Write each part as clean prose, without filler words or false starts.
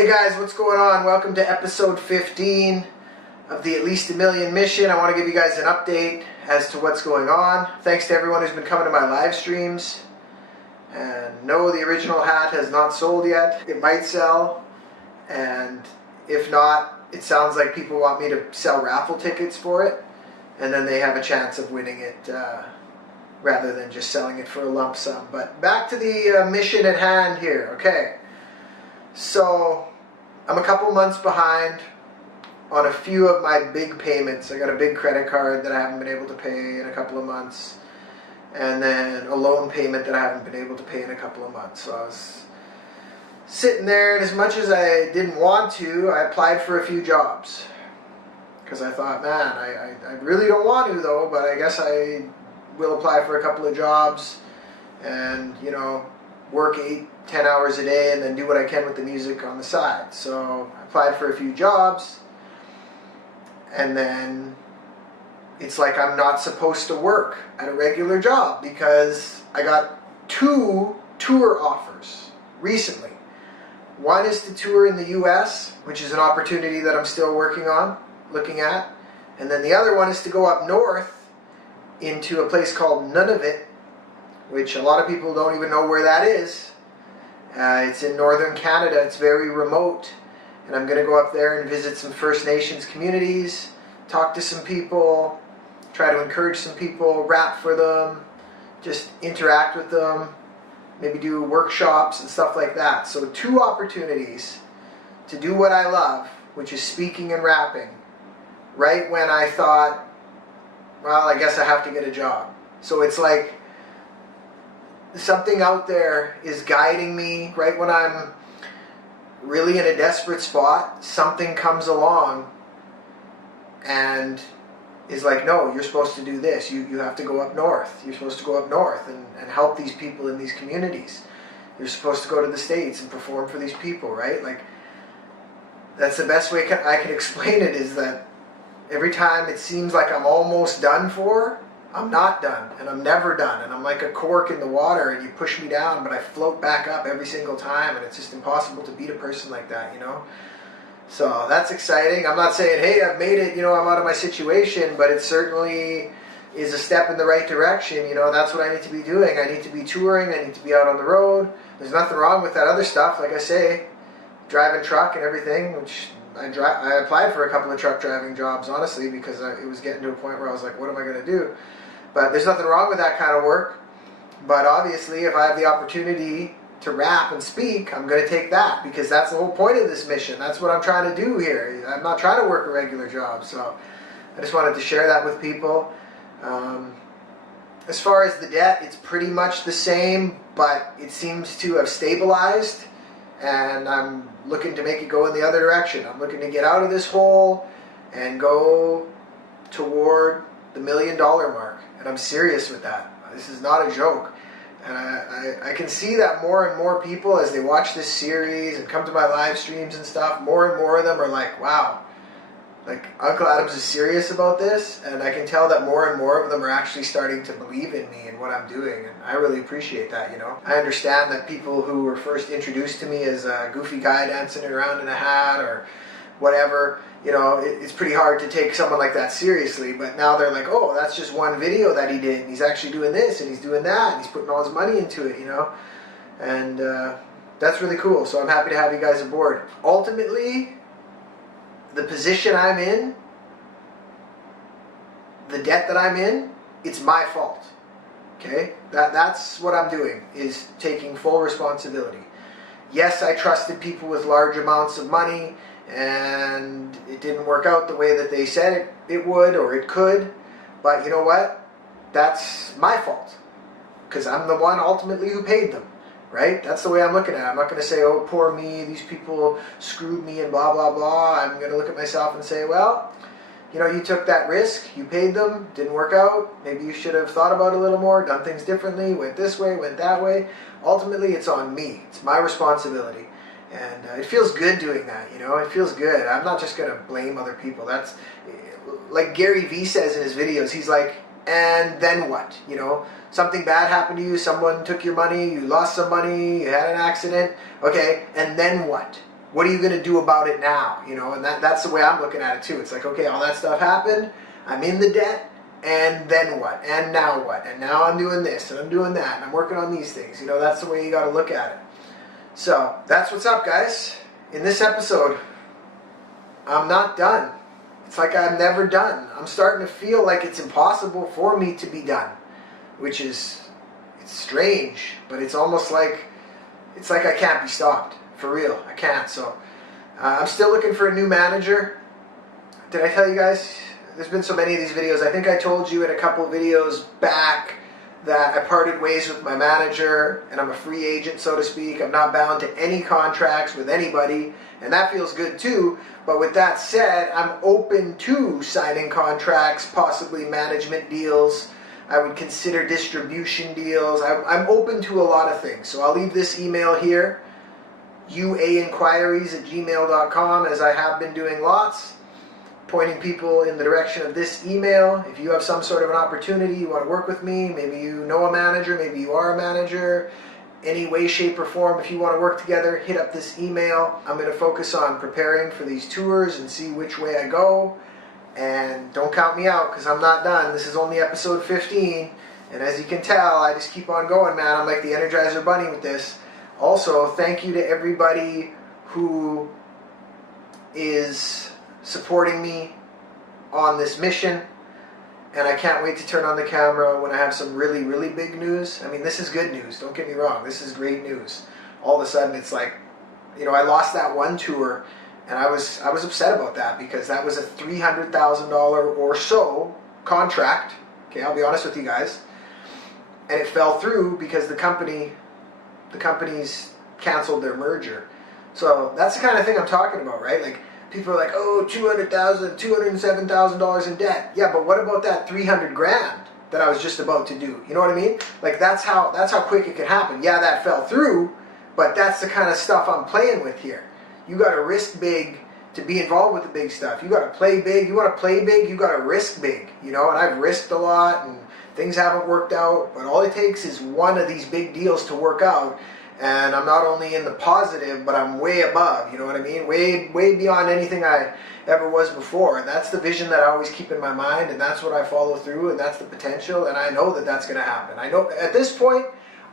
Hey guys, what's going on? Welcome to episode 15 of the At Least a Million mission. I want to give you guys an update as to what's going on. Thanks to everyone who's been coming to my live streams. And no, the original hat has not sold yet. It might sell, and if not, it sounds like people want me to sell raffle tickets for it, and then they have a chance of winning it rather than just selling it for a lump sum. But back to the mission at hand here. Okay. So, I'm a couple months behind on a few of my big payments. I got a big credit card that I haven't been able to pay in a couple of months, and then a loan payment that I haven't been able to pay in a couple of months. So I was sitting there, and as much as I didn't want to, I applied for a few jobs. Because I thought, man, I really don't want to though, but I guess I will apply for a couple of jobs and, you know, work 8-10 hours a day and then do what I can with the music on the side. So I applied for a few jobs, and then it's like I'm not supposed to work at a regular job because I got 2 tour offers recently. One is to tour in the US, which is an opportunity that I'm still working on, looking at. And then the other one is to go up north into a place called Nunavut, which a lot of people don't even know where that is. It's in northern Canada. It's very remote. And I'm going to go up there and visit some First Nations communities, talk to some people, try to encourage some people, rap for them, just interact with them, maybe do workshops and stuff like that. So 2 opportunities to do what I love, which is speaking and rapping, right when I thought, well, I guess I have to get a job. So it's like something out there is guiding me. Right when I'm really in a desperate spot, something comes along and is like, no, you're supposed to do this. You have to go up north. You're supposed to go up north and help these people in these communities. You're supposed to go to the States and perform for these people, right? Like, that's the best way I can explain it, is that every time it seems like I'm almost done for, I'm not done, and I'm never done, and I'm like a cork in the water, and you push me down, but I float back up every single time, and it's just impossible to beat a person like that, you know? So that's exciting. I'm not saying, hey, I've made it, you know, I'm out of my situation, but it certainly is a step in the right direction. You know, that's what I need to be doing. I need to be touring, I need to be out on the road. There's nothing wrong with that other stuff, like I say, driving truck and everything, which I applied for a couple of truck driving jobs, honestly, because it was getting to a point where I was like, what am I going to do? But there's nothing wrong with that kind of work. But obviously, if I have the opportunity to rap and speak, I'm going to take that, because that's the whole point of this mission. That's what I'm trying to do here. I'm not trying to work a regular job. So I just wanted to share that with people. As far as the debt, it's pretty much the same, but it seems to have stabilized, and I'm looking to make it go in the other direction. I'm looking to get out of this hole and go toward the $1 million mark. And I'm serious with that. This is not a joke. And I can see that more and more people, as they watch this series and come to my live streams and stuff, more and more of them are like, wow, like Uncle Adams is serious about this. And I can tell that more and more of them are actually starting to believe in me and what I'm doing. And I really appreciate that, you know. I understand that people who were first introduced to me as a goofy guy dancing around in a hat or whatever, you know, it's pretty hard to take someone like that seriously. But now they're like, oh, that's just one video that he did, and he's actually doing this, and he's doing that, and he's putting all his money into it, you know. And that's really cool. So I'm happy to have you guys aboard. Ultimately, the position I'm in, the debt that I'm in, it's my fault. Okay? That's what I'm doing, is taking full responsibility. Yes, I trusted people with large amounts of money, and it didn't work out the way that they said it would or it could. But you know what? That's my fault, because I'm the one ultimately who paid them, right? That's the way I'm looking at it. I'm not going to say, oh, poor me, these people screwed me and blah, blah, blah. I'm going to look at myself and say, well, you know, you took that risk, you paid them, didn't work out. Maybe you should have thought about it a little more, done things differently, went this way, went that way. Ultimately, it's on me. It's my responsibility. And it feels good doing that, you know. It feels good. I'm not just going to blame other people. That's like Gary Vee says in his videos. He's like, and then what? You know, something bad happened to you, someone took your money, you lost some money, you had an accident. Okay, and then what? what are you going to do about it now? You know, and that's the way I'm looking at it too. It's like, okay, all that stuff happened. I'm in the debt. And then what? And now what? And now I'm doing this and I'm doing that and I'm working on these things. You know, that's the way you got to look at it. So that's what's up, guys. In this episode, I'm not done. It's like I'm never done. I'm starting to feel like it's impossible for me to be done, which is, it's strange, but it's almost like, it's like I can't be stopped. For real, I can't. So I'm still looking for a new manager. Did I tell you guys? There's been so many of these videos. I think I told you in a couple of videos back that I parted ways with my manager and I'm a free agent, so to speak. I'm not bound to any contracts with anybody, and that feels good too. But with that said, I'm open to signing contracts, possibly management deals. I would consider distribution deals. I'm open to a lot of things. So I'll leave this email here, uainquiries@gmail.com, as I have been doing lots, pointing people in the direction of this email. If you have some sort of an opportunity, you want to work with me, maybe you know a manager, maybe you are a manager, any way, shape, or form, if you want to work together, hit up this email. I'm going to focus on preparing for these tours and see which way I go. And don't count me out, because I'm not done. This is only episode 15. And as you can tell, I just keep on going, man. I'm like the Energizer Bunny with this. Also, thank you to everybody who is supporting me on this mission. And I can't wait to turn on the camera when I have some really, really big news. I mean, this is good news. Don't get me wrong. This is great news. All of a sudden, it's like, you know, I lost that one tour, and I was upset about that, because that was a $300,000 or so contract. Okay, I'll be honest with you guys. And it fell through because the companies canceled their merger. So that's the kind of thing I'm talking about, right? Like, people are like, oh, $207,000 in debt. Yeah, but what about that $300,000 that I was just about to do? You know what I mean? Like, that's how quick it can happen. Yeah, that fell through, but that's the kind of stuff I'm playing with here. You got to risk big to be involved with the big stuff. You got to play big. You want to play big, you got to risk big. You know, and I've risked a lot, and things haven't worked out, but all it takes is one of these big deals to work out. And I'm not only in the positive, but I'm way above, you know what I mean? Way beyond anything I ever was before. And that's the vision that I always keep in my mind, and that's what I follow through, and that's the potential, and I know that that's going to happen. I know, at this point,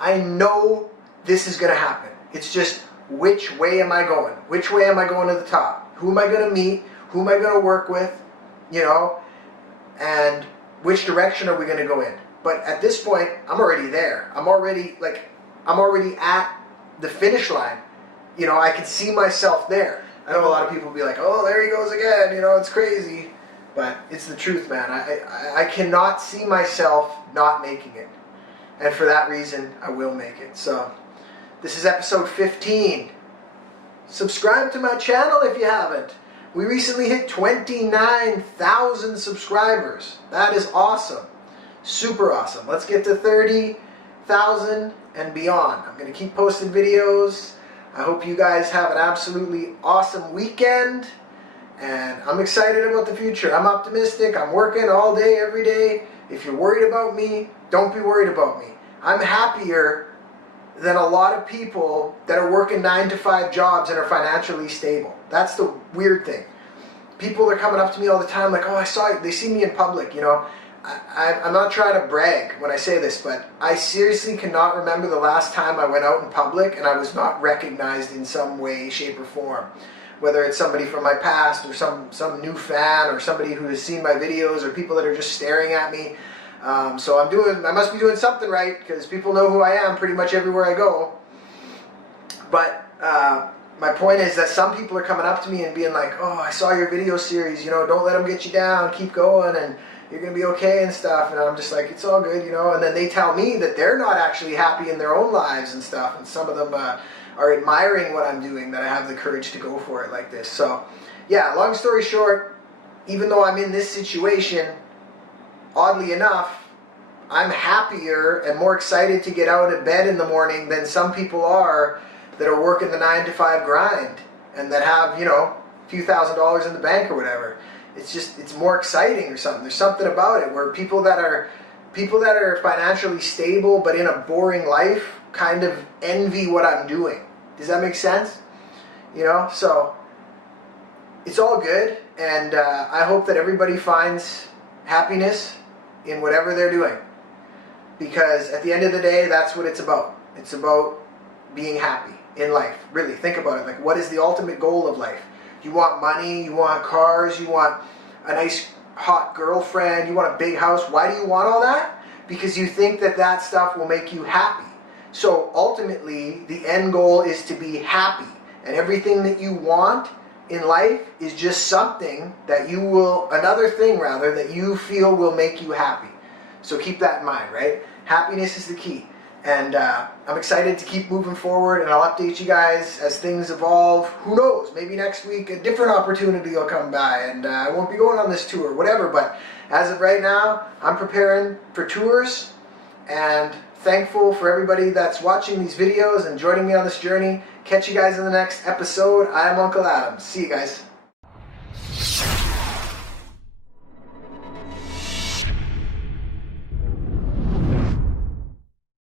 I know this is going to happen. It's just, which way am I going? Which way am I going to the top? Who am I going to meet? Who am I going to work with? You know? And which direction are we going to go in? But at this point, I'm already there. I'm already at the finish line. You know, I can see myself there. I know a lot of people will be like, oh, there he goes again, you know, it's crazy. But it's the truth, man. I cannot see myself not making it. And for that reason, I will make it. So, this is episode 15. Subscribe to my channel if you haven't. We recently hit 29,000 subscribers. That is awesome. Super awesome. Let's get to 30,000 and beyond. I'm going to keep posting videos. I hope you guys have an absolutely awesome weekend. And I'm excited about the future. I'm optimistic. I'm working all day, every day. If you're worried about me, don't be worried about me. I'm happier than a lot of people that are working 9-to-5 jobs and are financially stable. That's the weird thing. People are coming up to me all the time like, oh, I saw you. They see me in public, you know. I'm not trying to brag when I say this, but I seriously cannot remember the last time I went out in public and I was not recognized in some way, shape, or form. Whether it's somebody from my past or some new fan or somebody who has seen my videos or people that are just staring at me. So I must be doing something right, because people know who I am pretty much everywhere I go. But my point is that some people are coming up to me and being like, oh, I saw your video series, you know, don't let them get you down, keep going, and you're going to be okay and stuff. And I'm just like, it's all good, you know. And then they tell me that they're not actually happy in their own lives and stuff. And some of them are admiring what I'm doing, that I have the courage to go for it like this. So, yeah, long story short, even though I'm in this situation, oddly enough, I'm happier and more excited to get out of bed in the morning than some people are that are working the 9-to-5 grind and that have, you know, a few $1,000s in the bank or whatever. It's just, it's more exciting or something. There's something about it where people that are financially stable but in a boring life kind of envy what I'm doing. Does that make sense? you know, so it's all good, and I hope that everybody finds happiness in whatever they're doing, because at the end of the day, that's what it's about. It's about being happy in life. Really, think about it. Like, what is the ultimate goal of life? You want money, you want cars, you want a nice hot girlfriend, you want a big house. Why do you want all that? Because you think that that stuff will make you happy. So ultimately, the end goal is to be happy, and everything that you want in life is just something that you will, another thing rather, that you feel will make you happy. So keep that in mind, right? Happiness is the key. And I'm excited to keep moving forward, and I'll update you guys as things evolve. Who knows? Maybe next week a different opportunity will come by, and I won't be going on this tour, whatever. But as of right now, I'm preparing for tours, and thankful for everybody that's watching these videos and joining me on this journey. Catch you guys in the next episode. I'm Uncle Adam. See you guys.